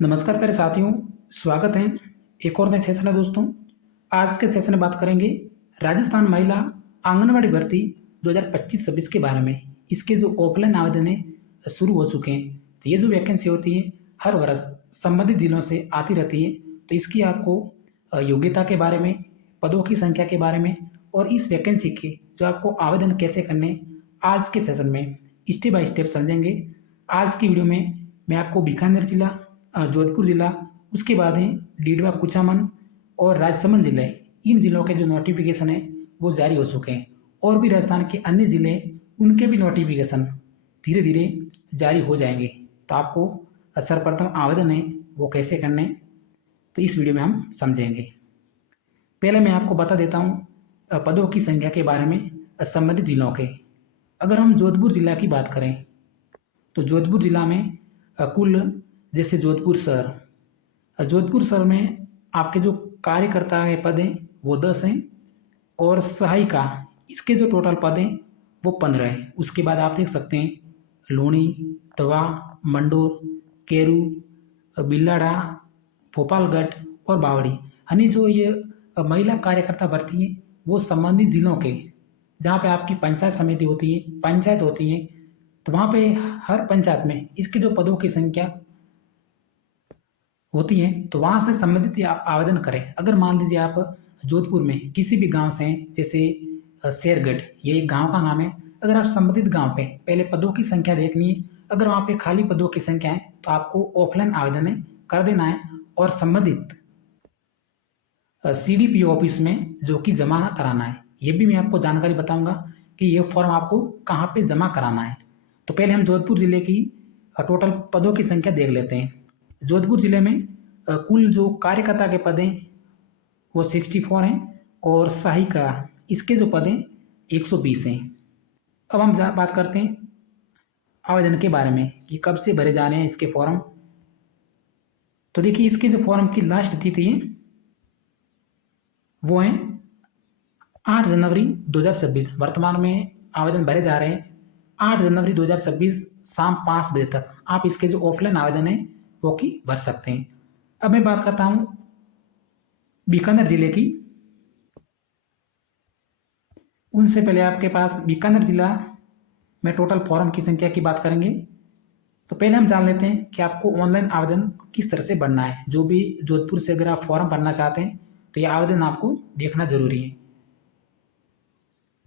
नमस्कार प्यारे साथियों, स्वागत है एक और नए सेशन में दोस्तों। आज के सेशन में बात करेंगे राजस्थान महिला आंगनवाड़ी भर्ती 2025-26 के बारे में। इसके जो ऑफलाइन आवेदन है शुरू हो चुके हैं। तो ये जो वैकेंसी होती है हर वर्ष संबंधित जिलों से आती रहती है। तो इसकी आपको योग्यता के बारे में, पदों की संख्या के बारे में और इस वैकेंसी के जो आपको आवेदन कैसे करने, आज के सेशन में स्टेप बाय स्टेप समझेंगे। आज की वीडियो में मैं आपको बीकानेर जिला, जोधपुर जिला, उसके बाद है डीडवा, कुचामन और राजसमंद जिले, इन जिलों के जो नोटिफिकेशन है वो जारी हो चुके हैं। और भी राजस्थान के अन्य जिले, उनके भी नोटिफिकेशन धीरे धीरे जारी हो जाएंगे। तो आपको सर्वप्रथम आवेदन है वो कैसे करने, तो इस वीडियो में हम समझेंगे। पहले मैं आपको बता देता हूँ पदों की संख्या के बारे में संबंधित जिलों के। अगर हम जोधपुर जिला की बात करें तो जोधपुर जिला में कुल, जैसे जोधपुर शहर में आपके जो कार्यकर्ता के पद हैं वो 10 हैं और सहायिका, इसके जो टोटल पद हैं वो 15 हैं। उसके बाद आप देख सकते हैं लूणी, तवा, मंडोर, केरू, बिल्लाडा, भोपालगढ़ और बावड़ी, यानी जो ये महिला कार्यकर्ता भर्ती है वो संबंधित जिलों के, जहाँ पे आपकी पंचायत समिति होती है, पंचायत होती है, तो वहाँ पे हर पंचायत में इसके जो पदों की संख्या होती है तो वहाँ से संबंधित आप आवेदन करें। अगर मान लीजिए आप जोधपुर में किसी भी गांव से हैं, जैसे शेरगढ़, ये एक गांव का नाम है, अगर आप संबंधित गांव पे पहले पदों की संख्या देखनी है, अगर वहाँ पे खाली पदों की संख्या है तो आपको ऑफलाइन आवेदन कर देना है और संबंधित CDPO ऑफिस में जो कि जमा कराना है। ये भी मैं आपको जानकारी बताऊंगा कि ये फॉर्म आपको कहाँ पे जमा कराना है। तो पहले हम जोधपुर जिले की टोटल पदों की संख्या देख लेते हैं। जोधपुर जिले में कुल जो कार्यकर्ता के पद हैं वो 64 हैं और सहायिका, इसके जो पद हैं 120 हैं। अब हम बात करते हैं आवेदन के बारे में कि कब से भरे जाने हैं इसके फॉर्म। तो देखिए, इसके जो फॉर्म की लास्ट तिथि है वो है 8 जनवरी 2026। वर्तमान में आवेदन भरे जा रहे हैं 8 जनवरी 2026 शाम 5 बजे तक आप इसके जो ऑफलाइन आवेदन है वो की भर सकते हैं। अब मैं बात करता हूँ बीकानेर जिले की। उनसे पहले आपके पास बीकानेर जिला में टोटल फॉर्म की संख्या की बात करेंगे। तो पहले हम जान लेते हैं कि आपको ऑनलाइन आवेदन किस तरह से भरना है। जो भी जोधपुर से अगर आप फॉर्म भरना चाहते हैं तो ये आवेदन आपको देखना जरूरी है।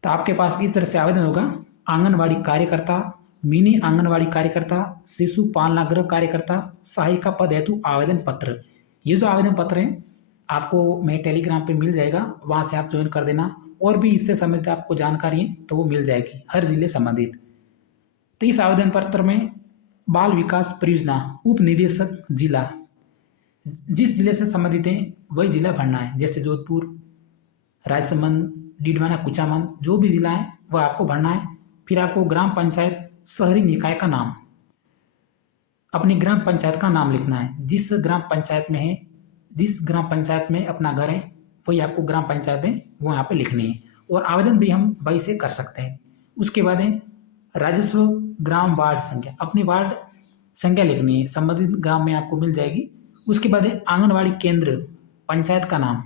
तो आपके पास इस तरह से आवेदन होगा: आंगनवाड़ी कार्यकर्ता, मिनी आंगनवाड़ी कार्यकर्ता, शिशु पालनागृह कार्यकर्ता, सहायिका पद हेतु आवेदन पत्र। ये जो आवेदन पत्र है आपको मैं टेलीग्राम पे मिल जाएगा, वहाँ से आप ज्वाइन कर देना। और भी इससे संबंधित आपको जानकारी है तो वो मिल जाएगी, हर जिले संबंधित। तो इस आवेदन पत्र में बाल विकास परियोजना उप निदेशक जिला, जिस जिले से संबंधित है वही जिला भरना है। जैसे जोधपुर, राजसमंद, डीडवाना, कुचामन, जो भी जिला है वह आपको भरना है। फिर आपको ग्राम पंचायत, शहरी निकाय का नाम, अपनी ग्राम पंचायत का नाम लिखना है। जिस ग्राम पंचायत में है, जिस ग्राम पंचायत में अपना घर है वही आपको ग्राम पंचायत है वो यहाँ पे लिखनी है। और आवेदन भी हम वही से कर सकते हैं। उसके बाद है राजस्व ग्राम वार्ड संख्या, अपनी वार्ड संख्या लिखनी है, संबंधित ग्राम में आपको मिल जाएगी। उसके बाद है आंगनवाड़ी केंद्र, पंचायत का नाम,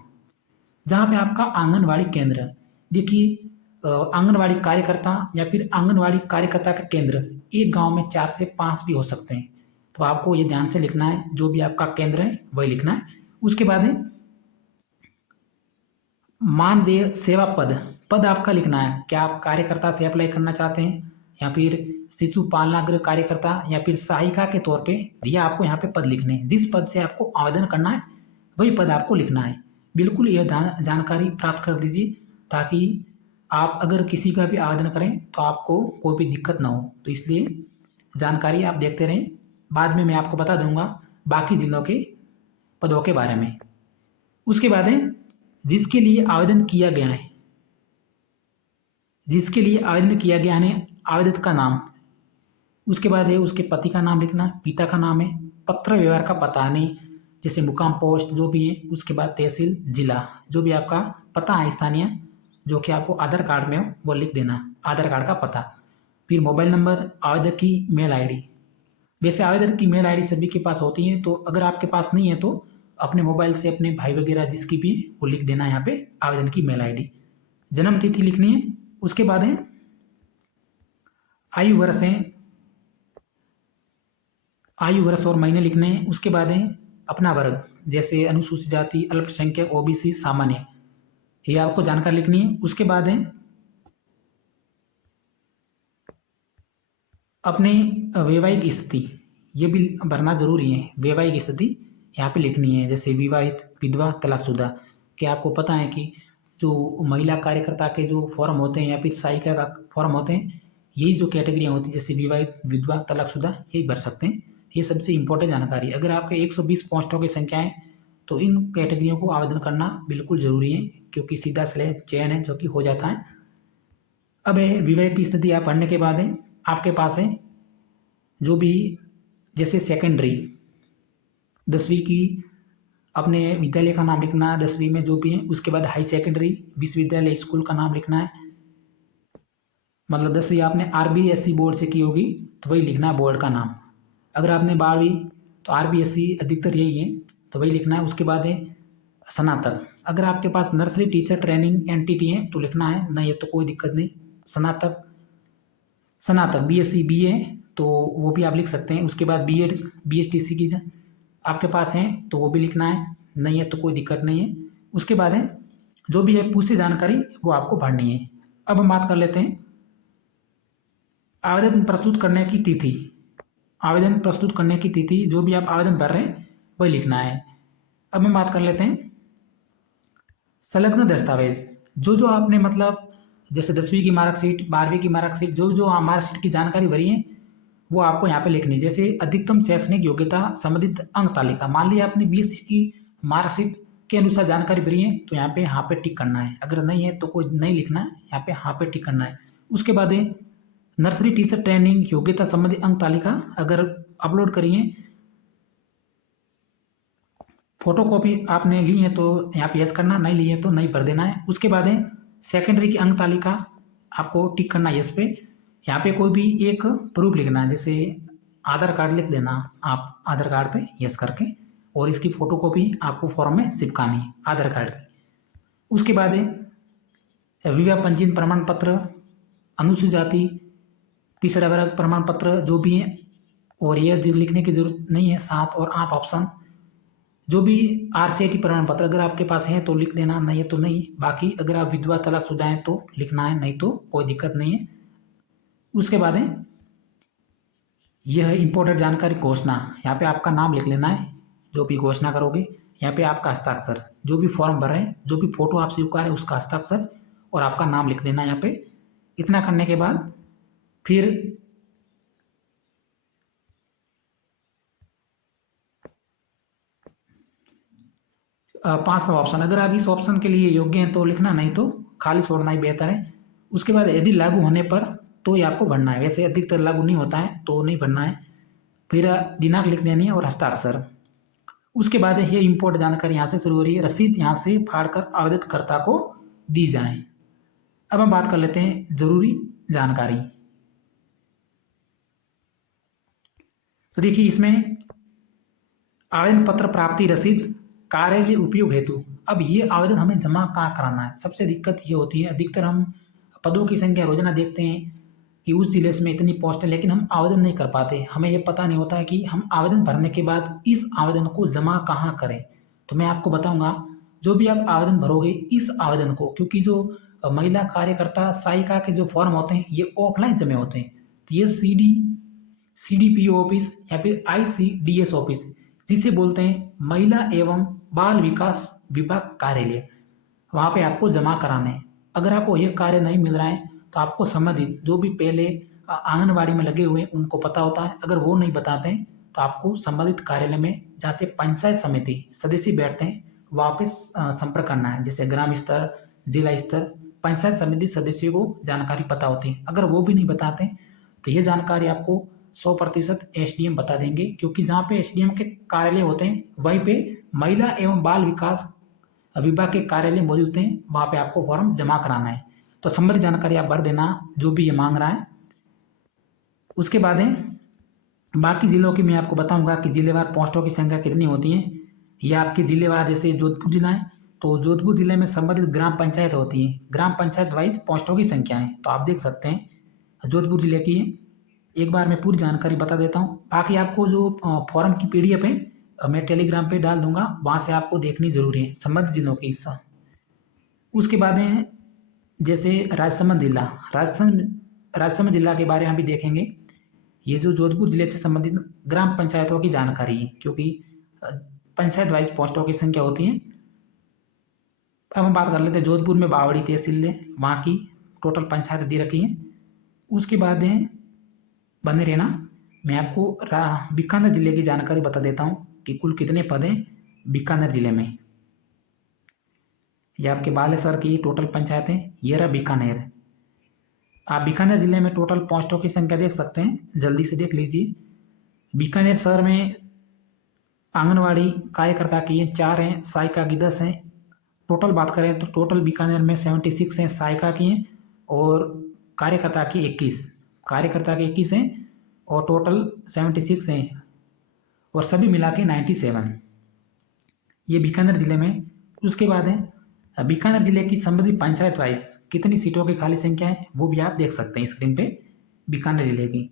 जहाँ पे आपका आंगनवाड़ी केंद्र, देखिए आंगनवाड़ी कार्यकर्ता या फिर आंगनवाड़ी कार्यकर्ता का केंद्र एक गांव में 4 से 5 भी हो सकते हैं। तो आपको ये ध्यान से लिखना है, जो भी आपका केंद्र है वही लिखना है। उसके बाद है मानदेय सेवा पद आपका लिखना है। क्या आप कार्यकर्ता से अप्लाई करना चाहते हैं या फिर शिशु पालनागृह कार्यकर्ता या फिर सहायिका के तौर पे, यह आपको यहाँ पे पद लिखने हैं। जिस पद से आपको आवेदन करना है वही पद आपको लिखना है। बिल्कुल यह जानकारी प्राप्त कर लीजिए ताकि आप अगर किसी का भी आवेदन करें तो आपको कोई भी दिक्कत ना हो। तो इसलिए जानकारी आप देखते रहें, बाद में मैं आपको बता दूंगा बाकी जिलों के पदों के बारे में। उसके बाद है जिसके लिए आवेदन किया गया है, जिसके लिए आवेदन किया गया है आवेदक का नाम। उसके बाद है उसके पति का नाम लिखना, पिता का नाम है, पत्र व्यवहार का पता नहीं, जैसे मुकाम पोस्ट जो भी है। उसके बाद तहसील, जिला, जो भी आपका पता है स्थानीय, जो कि आपको आधार कार्ड में हो वो लिख देना, आधार कार्ड का पता। फिर मोबाइल नंबर, आवेदक की मेल ID, वैसे आवेदन की मेल आईडी सभी के पास होती है, तो अगर आपके पास नहीं है तो अपने मोबाइल से अपने भाई वगैरह जिसकी भी वो लिख देना है यहाँ पे आवेदन की मेल आईडी। जन्म तिथि लिखनी है। उसके बाद है आयु वर्ष है, आयु वर्ष और महीने लिखने हैं। उसके बाद है अपना वर्ग, जैसे अनुसूचित जाति, अल्पसंख्यक, ओबीसी, सामान्य, ये आपको जानकारी लिखनी है। उसके बाद है अपने वैवाहिक स्थिति, ये भी भरना जरूरी है। वैवाहिक स्थिति यहाँ पे लिखनी है, जैसे विवाहित, विधवा, तलाकशुदा। कि आपको पता है कि जो महिला कार्यकर्ता के जो फॉर्म होते हैं या फिर सहायिका का फॉर्म होते हैं, यही जो कैटेगरियाँ होती हैं जैसे विवाहित, विधवा, तलाकशुदा, यही भर सकते हैं। ये सबसे इम्पोर्टेंट जानकारी। अगर आपके 120 पोस्टों की संख्या है तो इन कैटेगरियों को आवेदन करना बिल्कुल ज़रूरी है, क्योंकि सीधा चयन है जो कि हो जाता है। अब है विवाह की स्थिति आप पढ़ने के बाद है आपके पास है जो भी, जैसे सेकेंडरी 10वीं की अपने विद्यालय का नाम लिखना है, 10वीं में जो भी है। उसके बाद हाई सेकेंडरी विश्वविद्यालय स्कूल का नाम लिखना है, मतलब 10वीं आपने आरबीएसई बोर्ड से की होगी तो वही लिखना है बोर्ड का नाम। अगर आपने 12वीं तो आरबीएसई अधिकतर यही है तो वही लिखना है। उसके बाद है स्नातक। अगर आपके पास नर्सरी टीचर ट्रेनिंग एनटीटी है तो लिखना है, नहीं है तो कोई दिक्कत नहीं। स्नातक बीएससी बीए तो वो भी आप लिख सकते हैं। उसके बाद बीएड बीएसटीसी की आपके पास है तो वो भी लिखना है, नहीं है तो कोई दिक्कत नहीं है। उसके बाद है जो भी है पूछे जानकारी वो आपको भरनी है। अब हम बात कर लेते हैं आवेदन प्रस्तुत करने की तिथि। आवेदन प्रस्तुत करने की तिथि, जो भी आप आवेदन भर रहे हैं वही लिखना है। अब हम बात कर लेते हैं संलग्न दस्तावेज। जो जो आपने मतलब जैसे 10वीं की मार्कशीट, 12वीं की मार्कशीट, जो जो मार्कशीट की जानकारी भरी है वो आपको यहाँ पे लिखनी है। जैसे अधिकतम शैक्षणिक योग्यता संबंधित अंक तालिका, मान लिया आपने 20 की मार्कशीट के अनुसार जानकारी भरी है तो यहाँ पे टिक करना है। अगर नहीं है तो कोई नहीं लिखना है, यहाँ पे टिक करना है। उसके बाद है नर्सरी टीचर ट्रेनिंग योग्यता संबंधी अंक तालिका अगर अपलोड करी है, फोटोकॉपी आपने ली है तो यहाँ पे यस करना, नहीं ली है तो नहीं भर देना है। उसके बाद है सेकेंडरी की अंक तालिका आपको टिक करना है यस पे। यहाँ पे कोई भी एक प्रूफ लिखना है, जैसे आधार कार्ड लिख देना आप आधार कार्ड पे यस करके, और इसकी फोटोकॉपी आपको फॉर्म में चिपकानी है आधार कार्ड की। उसके बाद है विवाह पंजीयन प्रमाण पत्र, अनुसूचित जाति, पिछड़ा वर्ग प्रमाण पत्र जो भी है, और ये लिखने की जरूरत नहीं है, 7 और 8 ऑप्शन। जो भी आरसीआईटी प्रमाण पत्र अगर आपके पास है तो लिख देना, नहीं है तो नहीं। बाकी अगर आप विधवा तलाकशुदा हैं तो लिखना है, नहीं तो कोई दिक्कत नहीं है। उसके बाद है यह इंपॉर्टेंट जानकारी घोषणा, यहाँ पे आपका नाम लिख लेना है जो भी घोषणा करोगे। यहाँ पे आपका हस्ताक्षर, जो भी फॉर्म भर रहे हैं, जो भी फोटो आप स्वीकार है उसका हस्ताक्षर और आपका नाम लिख देना यहाँ पे। इतना करने के बाद फिर 5 ऑप्शन, अगर आप इस ऑप्शन के लिए योग्य हैं तो लिखना, नहीं तो खाली छोड़ना ही बेहतर है। उसके बाद यदि लागू होने पर तो ये आपको भरना है, वैसे अधिकतर लागू नहीं होता है तो नहीं भरना है। फिर दिनांक लिख देनी है और हस्ताक्षर। उसके बाद ये इम्पोर्टेंट जानकारी यहाँ से शुरू हो रही है, रसीद यहाँ से फाड़कर आवेदनकर्ता को दी जाए। अब हम बात कर लेते हैं जरूरी जानकारी। तो देखिए इसमें आवेदन पत्र प्राप्ति रसीद कार्यालय उपयोग हेतु। अब ये आवेदन हमें जमा कहाँ कराना है, सबसे दिक्कत ये होती है अधिकतर हम पदों की संख्या रोजाना देखते हैं कि उस जिले में इतनी पोस्ट है, लेकिन हम आवेदन नहीं कर पाते। हमें ये पता नहीं होता है कि हम आवेदन भरने के बाद इस आवेदन को जमा कहाँ करें। तो मैं आपको बताऊंगा, जो भी आप आवेदन भरोगे इस आवेदन को, क्योंकि जो महिला कार्यकर्ता सहायिका के जो फॉर्म होते हैं ये ऑफलाइन जमे होते हैं, तो ये सीडीपीओ ऑफिस या फिर आईसीडीएस ऑफिस, जिसे बोलते हैं महिला एवं बाल विकास विभाग कार्यालय, वहाँ पे आपको जमा कराने हैं। अगर आपको ये कार्य नहीं मिल रहा है तो आपको संबंधित जो भी पहले आंगनबाड़ी में लगे हुए हैं उनको पता होता है, अगर वो नहीं बताते हैं तो आपको संबंधित कार्यालय में जहाँ से पंचायत समिति सदस्य बैठते हैं वहाँ पे संपर्क करना है। जैसे ग्राम स्तर, जिला स्तर, पंचायत समिति सदस्यों को जानकारी पता होती है। अगर वो भी नहीं बताते तो ये जानकारी आपको 100% एसडीएम बता देंगे, क्योंकि जहाँ पे एसडीएम के कार्यालय होते हैं वहीं पे महिला एवं बाल विकास विभाग के कार्यालय मौजूद हैं, वहाँ पे आपको फॉर्म जमा कराना है। तो संबंधित जानकारी आप भर देना जो भी ये मांग रहा है। उसके बाद है बाकी ज़िलों की मैं आपको बताऊंगा कि ज़िलेवार पोस्टों की संख्या कितनी होती है। ये आपके ज़िलेवार, जैसे जोधपुर जिला है तो जोधपुर जिले में संबंधित ग्राम पंचायत होती है, ग्राम पंचायत वाइज पोस्टों की संख्या है। तो आप देख सकते हैं जोधपुर जिले की है। एक बार मैं पूरी जानकारी बता देता हूँ। बाकी आपको जो फॉर्म की PDF है मैं टेलीग्राम पे डाल दूंगा, वहाँ से आपको देखनी जरूरी है संबंधित जिलों की हिस्सा। उसके बाद है जैसे राजसमंद जिला, राजसमंद जिला के बारे में भी देखेंगे। ये जो जोधपुर जिले से संबंधित ग्राम पंचायतों की जानकारी है, क्योंकि पंचायत वाइज पोस्टों की संख्या होती है। अब हम बात कर लेते हैं जोधपुर में बावड़ी तहसील है, वहाँ की टोटल पंचायत दे रखी है। उसके बाद है बने रहना, मैं आपको बीकानेर जिले की जानकारी बता देता हूँ कि कुल कितने पद हैं बीकानेर जिले में। ये आपके बालेश्वर की टोटल पंचायत है, ये रहा बीकानेर। आप बीकानेर जिले में टोटल पोस्टों की संख्या देख सकते हैं, जल्दी से देख लीजिए। बीकानेर शहर में आंगनवाड़ी कार्यकर्ता की 4 हैं, सहायिका की 10 हैं। टोटल बात करें तो टोटल बीकानेर में 76 हैं सहायिका की हैं और कार्यकर्ता की 21 हैं और टोटल 76 हैं और सभी मिला के 97 ये बीकानेर जिले में। उसके बाद है बीकानेर जिले की संबंधित पंचायत वाइज कितनी सीटों की खाली संख्या है वो भी आप देख सकते हैं स्क्रीन पे बीकानेर जिले की।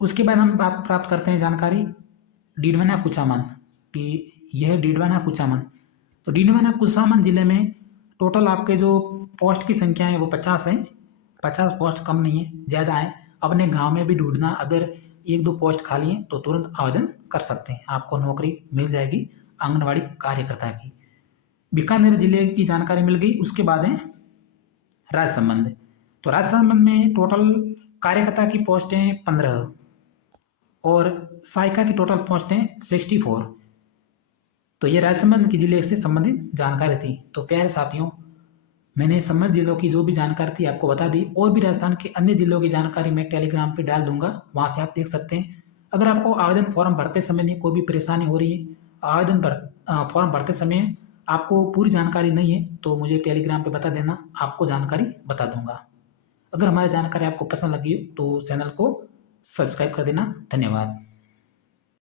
उसके बाद हम बात प्राप्त करते हैं जानकारी डीडवाना कुचामन कि यह डीडवाना कुचामन। तो डीडवाना कुचामन जिले में टोटल आपके जो पोस्ट की संख्या है वो 50 है। 50 पोस्ट कम नहीं है, ज़्यादा है। अपने गांव में भी ढूंढना, अगर 1-2 पोस्ट खाली हैं तो तुरंत आवेदन कर सकते हैं, आपको नौकरी मिल जाएगी आंगनवाड़ी कार्यकर्ता की। बीकानेर जिले की जानकारी मिल गई। उसके बाद है राजसमंद। तो राजसमंद में टोटल कार्यकर्ता की पोस्टें 15 और सहायिका की टोटल पोस्टें 64। तो ये राजसमंद की जिले से संबंधित जानकारी थी। तो प्यारे साथियों, मैंने संबंधित जिलों की जो भी जानकारी थी आपको बता दी, और भी राजस्थान के अन्य जिलों की जानकारी मैं टेलीग्राम पे डाल दूंगा, वहाँ से आप देख सकते हैं। अगर आपको आवेदन फॉर्म भरते समय कोई भी परेशानी हो रही है, फॉर्म भरते समय आपको पूरी जानकारी नहीं है, तो मुझे टेलीग्राम पे बता देना, आपको जानकारी बता दूंगा। अगर हमारी जानकारी आपको पसंद लगी हो तो चैनल को सब्सक्राइब कर देना। धन्यवाद।